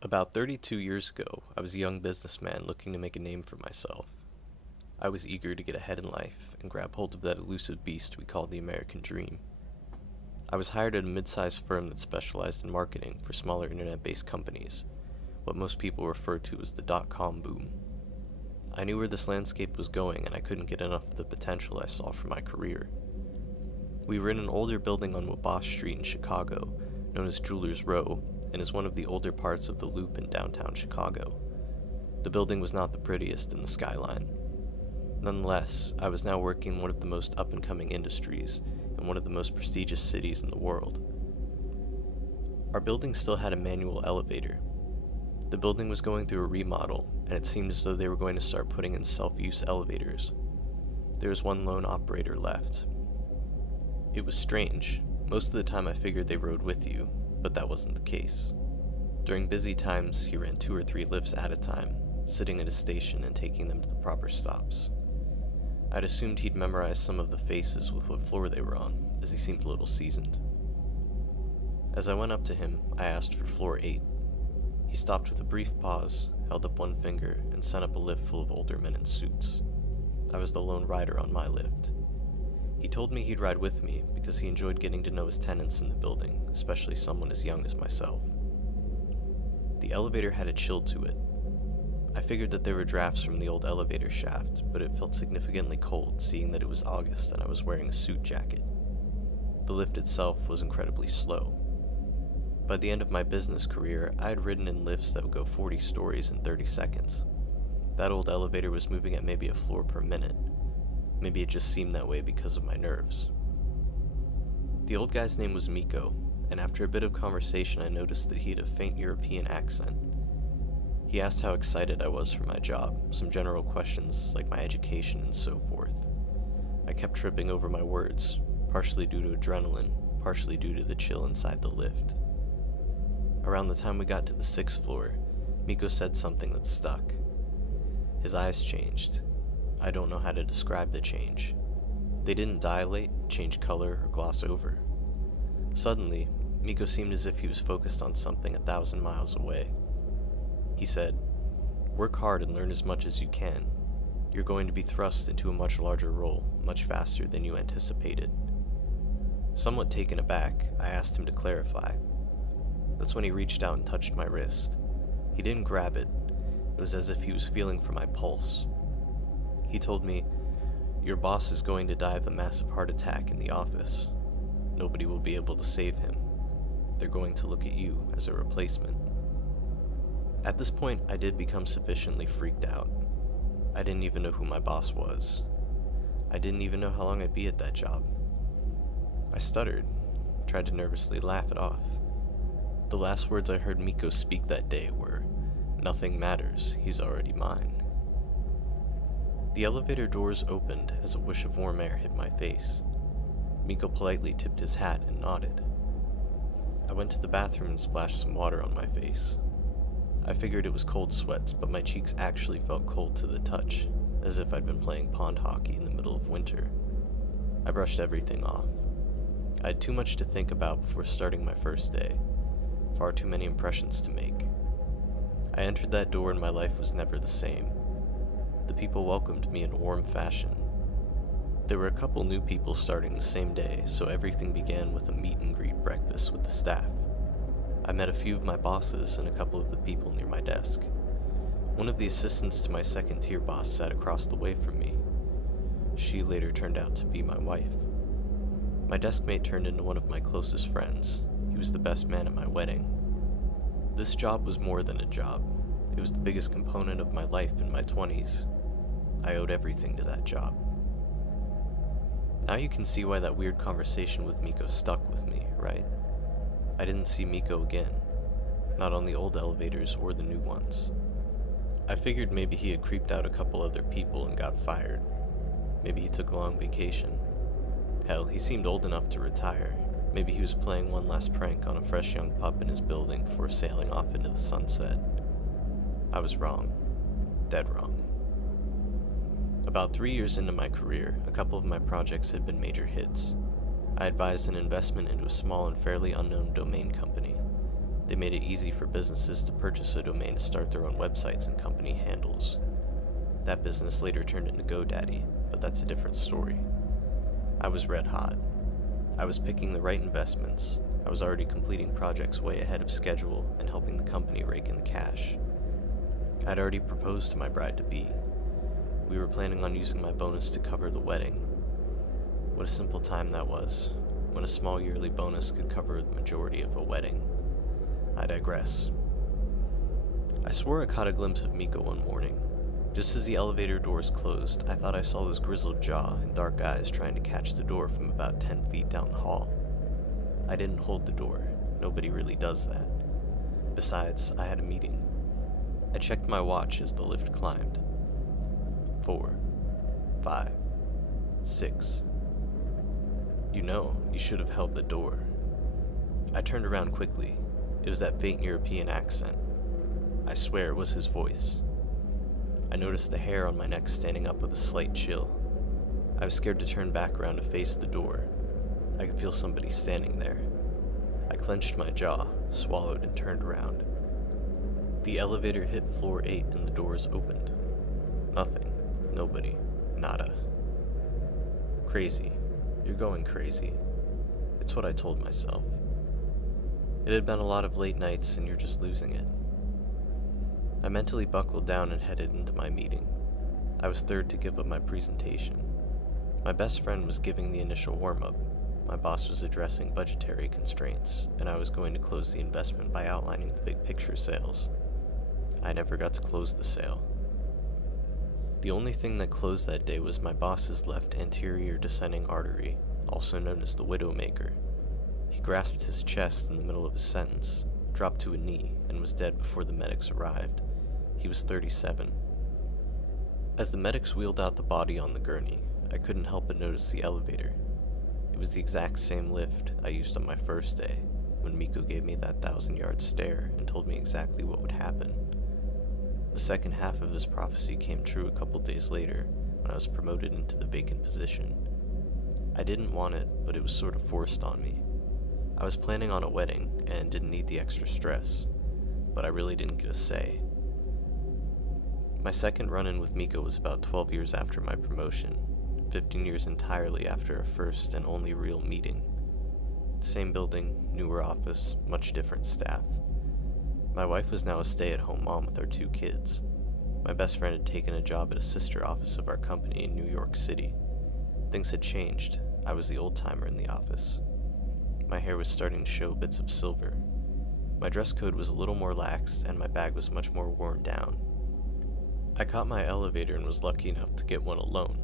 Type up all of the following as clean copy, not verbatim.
About 32 years ago, I was a young businessman looking to make a name for myself. I was eager to get ahead in life and grab hold of that elusive beast we call the American dream. I was hired at a mid-sized firm that specialized in marketing for smaller internet-based companies, what most people refer to as the dot-com boom. I knew where this landscape was going, and I couldn't get enough of the potential I saw for my career. We were in an older building on Wabash Street in Chicago, known as Jewelers Row, and is one of the older parts of the Loop in downtown Chicago. The building was not the prettiest in the skyline. Nonetheless, I was now working in one of the most up-and-coming industries in one of the most prestigious cities in the world. Our building still had a manual elevator. The building was going through a remodel, and it seemed as though they were going to start putting in self-use elevators. There was one lone operator left. It was strange. Most of the time I figured they rode with you, but that wasn't the case. During busy times, he ran 2 or 3 lifts at a time, sitting at a station and taking them to the proper stops. I'd assumed he'd memorized some of the faces with what floor they were on, as he seemed a little seasoned. As I went up to him, I asked for floor 8. He stopped with a brief pause, held up one finger, and sent up a lift full of older men in suits. I was the lone rider on my lift. He told me he'd ride with me because he enjoyed getting to know his tenants in the building, especially someone as young as myself. The elevator had a chill to it. I figured that there were drafts from the old elevator shaft, but it felt significantly cold seeing that it was August and I was wearing a suit jacket. The lift itself was incredibly slow. By the end of my business career, I had ridden in lifts that would go 40 stories in 30 seconds. That old elevator was moving at maybe a floor per minute. Maybe it just seemed that way because of my nerves. The old guy's name was Miko, and after a bit of conversation I noticed that he had a faint European accent. He asked how excited I was for my job, some general questions like my education and so forth. I kept tripping over my words, partially due to adrenaline, partially due to the chill inside the lift. Around the time we got to the 6th floor, Miko said something that stuck. His eyes changed. I don't know how to describe the change. They didn't dilate, change color, or gloss over. Suddenly, Miko seemed as if he was focused on something 1,000 miles away. He said, "Work hard and learn as much as you can. You're going to be thrust into a much larger role, much faster than you anticipated." Somewhat taken aback, I asked him to clarify. That's when he reached out and touched my wrist. He didn't grab it. It was as if he was feeling for my pulse. He told me, "Your boss is going to die of a massive heart attack in the office. Nobody will be able to save him. They're going to look at you as a replacement." At this point, I did become sufficiently freaked out. I didn't even know who my boss was. I didn't even know how long I'd be at that job. I stuttered, tried to nervously laugh it off. The last words I heard Miko speak that day were, "Nothing matters, he's already mine." The elevator doors opened as a whoosh of warm air hit my face. Miko politely tipped his hat and nodded. I went to the bathroom and splashed some water on my face. I figured it was cold sweats, but my cheeks actually felt cold to the touch, as if I'd been playing pond hockey in the middle of winter. I brushed everything off. I had too much to think about before starting my first day. Far too many impressions to make. I entered that door and my life was never the same. The people welcomed me in a warm fashion. There were a couple new people starting the same day, so everything began with a meet and greet breakfast with the staff. I met a few of my bosses and a couple of the people near my desk. One of the assistants to my second-tier boss sat across the way from me. She later turned out to be my wife. My deskmate turned into one of my closest friends. He was the best man at my wedding. This job was more than a job. It was the biggest component of my life in my 20s. I owed everything to that job. Now you can see why that weird conversation with Miko stuck with me, right? I didn't see Miko again. Not on the old elevators or the new ones. I figured maybe he had creeped out a couple other people and got fired. Maybe he took a long vacation. Hell, he seemed old enough to retire. Maybe he was playing one last prank on a fresh young pup in his building before sailing off into the sunset. I was wrong. Dead wrong. About 3 years into my career, a couple of my projects had been major hits. I advised an investment into a small and fairly unknown domain company. They made it easy for businesses to purchase a domain to start their own websites and company handles. That business later turned into GoDaddy, but that's a different story. I was red hot. I was picking the right investments. I was already completing projects way ahead of schedule and helping the company rake in the cash. I'd already proposed to my bride-to-be. We were planning on using my bonus to cover the wedding. What a simple time that was, when a small yearly bonus could cover the majority of a wedding. I digress. I swore I caught a glimpse of Miko one morning. Just as the elevator doors closed, I thought I saw his grizzled jaw and dark eyes trying to catch the door from about 10 feet down the hall. I didn't hold the door. Nobody really does that. Besides, I had a meeting. I checked my watch as the lift climbed. 4, 5, 6. You should have held the door. I turned around quickly. It was that faint European accent. I swear it was his voice. I noticed the hair on my neck standing up with a slight chill. I was scared to turn back around to face the door. I could feel somebody standing there. I clenched my jaw, swallowed, and turned around. The elevator hit floor 8 and the doors opened. Nothing. Nobody. Nada. Crazy. You're going crazy. It's what I told myself. It had been a lot of late nights and you're just losing it. I mentally buckled down and headed into my meeting. I was third to give up my presentation. My best friend was giving the initial warm-up. My boss was addressing budgetary constraints, and I was going to close the investment by outlining the big picture sales. I never got to close the sale. The only thing that closed that day was my boss's left anterior descending artery, also known as the Widowmaker. He grasped his chest in the middle of a sentence, dropped to a knee, and was dead before the medics arrived. He was 37. As the medics wheeled out the body on the gurney, I couldn't help but notice the elevator. It was the exact same lift I used on my first day, when Miko gave me that 1,000-yard stare and told me exactly what would happen. The second half of his prophecy came true a couple days later, when I was promoted into the vacant position. I didn't want it, but it was sort of forced on me. I was planning on a wedding and didn't need the extra stress, but I really didn't get a say. My second run-in with Miko was about 12 years after my promotion, 15 years entirely after a first and only real meeting. Same building, newer office, much different staff. My wife was now a stay-at-home mom with our 2 kids. My best friend had taken a job at a sister office of our company in New York City. Things had changed. I was the old-timer in the office. My hair was starting to show bits of silver. My dress code was a little more lax, and my bag was much more worn down. I caught my elevator and was lucky enough to get one alone.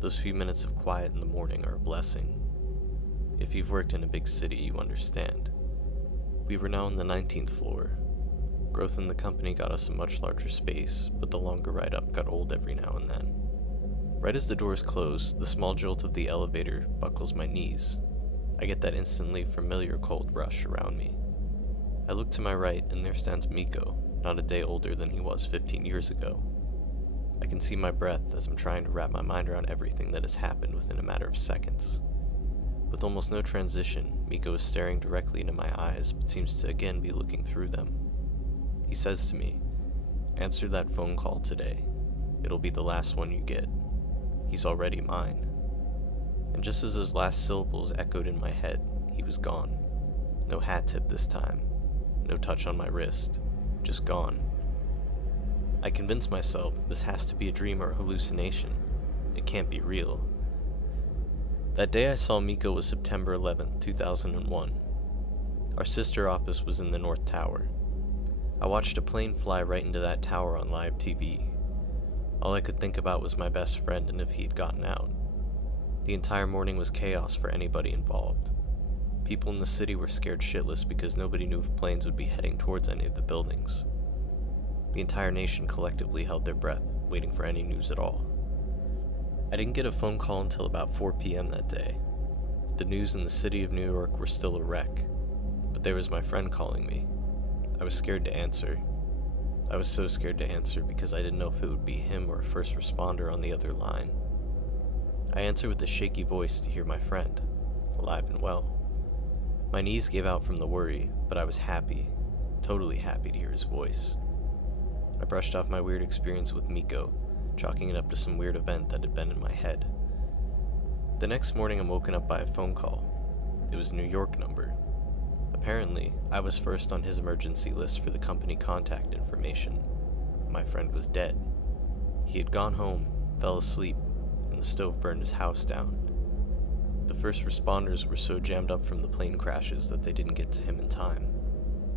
Those few minutes of quiet in the morning are a blessing. If you've worked in a big city, you understand. We were now on the 19th floor. Growth in the company got us a much larger space, but the longer ride up got old every now and then. Right as the doors close, the small jolt of the elevator buckles my knees. I get that instantly familiar cold rush around me. I look to my right, and there stands Miko, not a day older than he was 15 years ago. I can see my breath as I'm trying to wrap my mind around everything that has happened within a matter of seconds. With almost no transition, Miko is staring directly into my eyes, but seems to again be looking through them. He says to me, "Answer that phone call today. It'll be the last one you get. He's already mine." And just as those last syllables echoed in my head, he was gone. No hat tip this time. No touch on my wrist. Just gone. I convinced myself this has to be a dream or a hallucination. It can't be real. That day I saw Miko was September 11th, 2001. Our sister office was in the North Tower. I watched a plane fly right into that tower on live TV. All I could think about was my best friend and if he'd gotten out. The entire morning was chaos for anybody involved. People in the city were scared shitless because nobody knew if planes would be heading towards any of the buildings. The entire nation collectively held their breath, waiting for any news at all. I didn't get a phone call until about 4 p.m. that day. The news in the city of New York were still a wreck, but there was my friend calling me. I was scared to answer. I was so scared to answer because I didn't know if it would be him or a first responder on the other line. I answered with a shaky voice to hear my friend, alive and well. My knees gave out from the worry, but I was happy, totally happy to hear his voice. I brushed off my weird experience with Miko, chalking it up to some weird event that had been in my head. The next morning I'm woken up by a phone call. It was a New York number. Apparently, I was first on his emergency list for the company contact information. My friend was dead. He had gone home, fell asleep, and the stove burned his house down. The first responders were so jammed up from the plane crashes that they didn't get to him in time.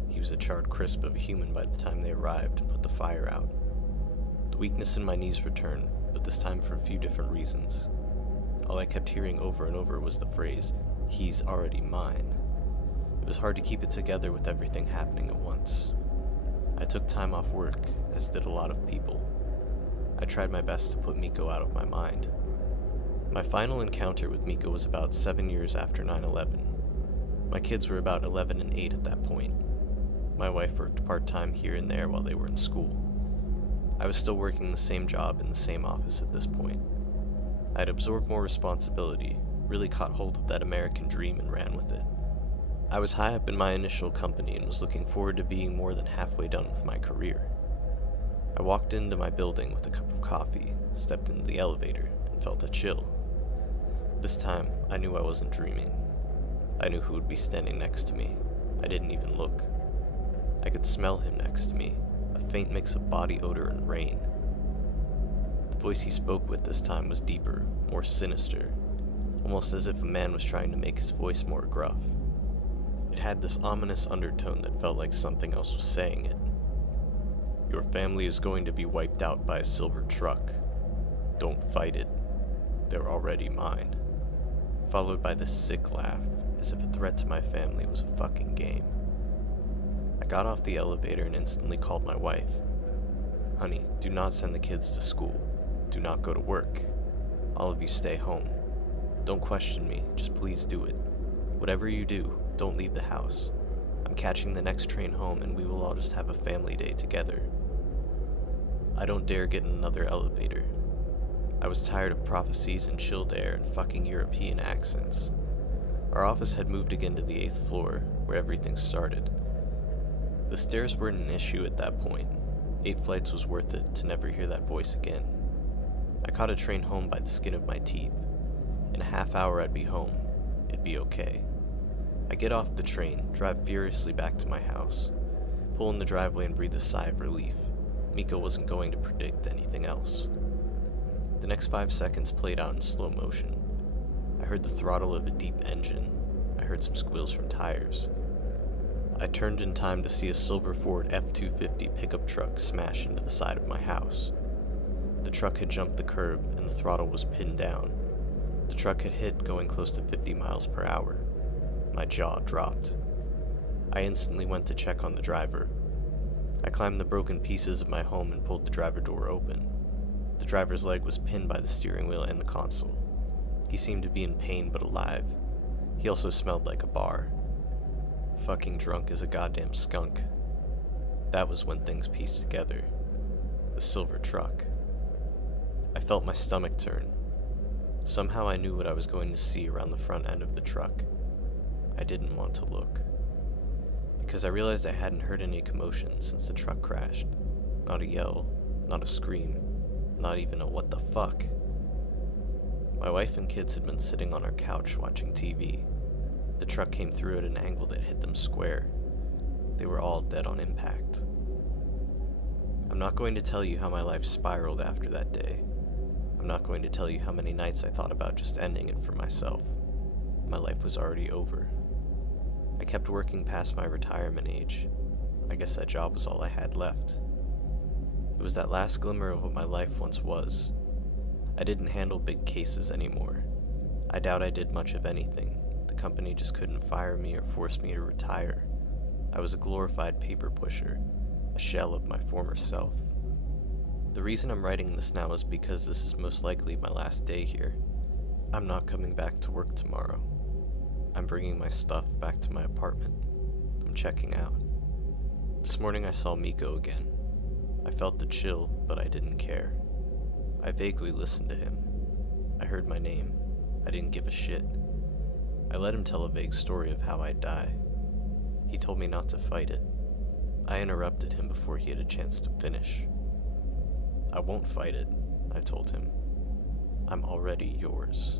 He was a charred crisp of a human by the time they arrived and put the fire out. The weakness in my knees returned, but this time for a few different reasons. All I kept hearing over and over was the phrase, "He's already mine." It was hard to keep it together with everything happening at once. I took time off work, as did a lot of people. I tried my best to put Miko out of my mind. My final encounter with Miko was about 7 years after 9/11. My kids were about 11 and 8 at that point. My wife worked part-time here and there while they were in school. I was still working the same job in the same office at this point. I had absorbed more responsibility, really caught hold of that American dream and ran with it. I was high up in my initial company and was looking forward to being more than halfway done with my career. I walked into my building with a cup of coffee, stepped into the elevator, and felt a chill. This time, I knew I wasn't dreaming. I knew who would be standing next to me. I didn't even look. I could smell him next to me, a faint mix of body odor and rain. The voice he spoke with this time was deeper, more sinister, almost as if a man was trying to make his voice more gruff. It had this ominous undertone that felt like something else was saying it. "Your family is going to be wiped out by a silver truck. Don't fight it. They're already mine." Followed by this sick laugh, as if a threat to my family was a fucking game. I got off the elevator and instantly called my wife. "Honey, do not send the kids to school. Do not go to work. All of you stay home. Don't question me, just please do it. Whatever you do, don't leave the house. I'm catching the next train home and we will all just have a family day together." I don't dare get in another elevator. I was tired of prophecies and chilled air and fucking European accents. Our office had moved again to the 8th floor, where everything started. The stairs weren't an issue at that point. 8 flights was worth it to never hear that voice again. I caught a train home by the skin of my teeth. In a half hour I'd be home. It'd be okay. I get off the train, drive furiously back to my house, pull in the driveway and breathe a sigh of relief. Miko wasn't going to predict anything else. The next 5 seconds played out in slow motion. I heard the throttle of a deep engine. I heard some squeals from tires. I turned in time to see a silver Ford F-250 pickup truck smash into the side of my house. The truck had jumped the curb and the throttle was pinned down. The truck had hit going close to 50 miles per hour. My jaw dropped. I instantly went to check on the driver. I climbed the broken pieces of my home and pulled the driver door open. The driver's leg was pinned by the steering wheel and the console. He seemed to be in pain but alive. He also smelled like a bar. Fucking drunk as a goddamn skunk. That was when things pieced together. The silver truck. I felt my stomach turn. Somehow I knew what I was going to see around the front end of the truck. I didn't want to look. Because I realized I hadn't heard any commotion since the truck crashed. Not a yell, not a scream, not even a "what the fuck." My wife and kids had been sitting on our couch watching TV. The truck came through at an angle that hit them square. They were all dead on impact. I'm not going to tell you how my life spiraled after that day. I'm not going to tell you how many nights I thought about just ending it for myself. My life was already over. I kept working past my retirement age. I guess that job was all I had left. It was that last glimmer of what my life once was. I didn't handle big cases anymore. I doubt I did much of anything. The company just couldn't fire me or force me to retire. I was a glorified paper pusher, a shell of my former self. The reason I'm writing this now is because this is most likely my last day here. I'm not coming back to work tomorrow. I'm bringing my stuff back to my apartment. I'm checking out. This morning I saw Miko again. I felt the chill, but I didn't care. I vaguely listened to him. I heard my name. I didn't give a shit. I let him tell a vague story of how I'd die. He told me not to fight it. I interrupted him before he had a chance to finish. I won't fight it, I told him. I'm already yours.